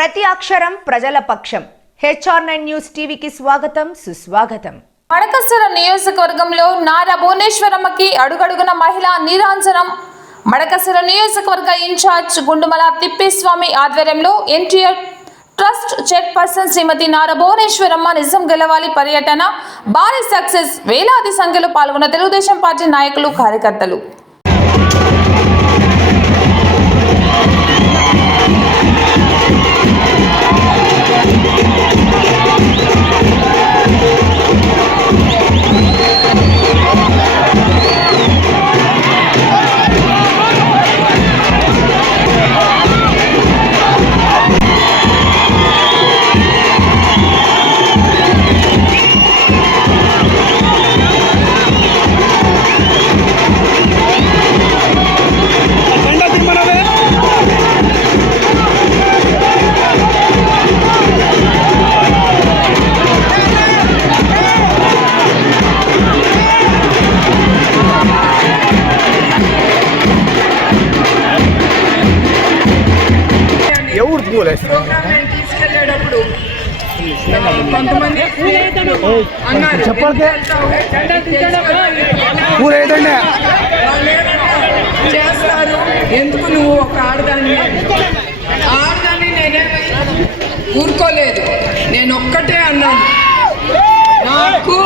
ప్రతి అక్షరం ప్రజల పక్షం. HR9 న్యూస్ టీవీకి స్వాగతం, సుస్వాగతం. మడకసిర నియోజకవర్గంలో నారా భువనేశ్వరమ్మకి అడుగడుగున మహిళా నీరాంజనం. మడకసిర నియోజకవర్గ ఇన్ఛార్జ్ గుండుమల తిప్పేస్వామి ఆధ్వర్యంలో ఎన్టీఆర్ ట్రస్ట్ చైర్పర్సన్ శ్రీమతి నారా భువనేశ్వరమ్మ నిజం గెలవాలి పర్యటన భారీ సక్సెస్. వేలాది సంఖ్యలో పాల్గొన్న తెలుగుదేశం పార్టీ నాయకులు, కార్యకర్తలు. తీసుకెళ్ళేటప్పుడు కొంతమంది చేస్తారు. ఎందుకు నువ్వు ఒక ఆడదాన్ని నేనే ఊరుకోలేదు. నేను ఒక్కటే అన్నాను, నాకు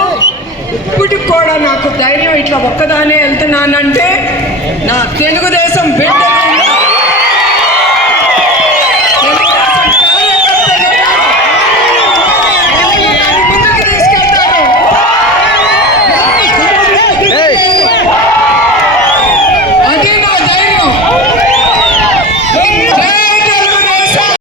ఇప్పటికి కూడా నాకు ధైర్యం, ఇట్లా ఒక్కదానే వెళ్తున్నానంటే నా తెలుగుదేశం బిడ్డ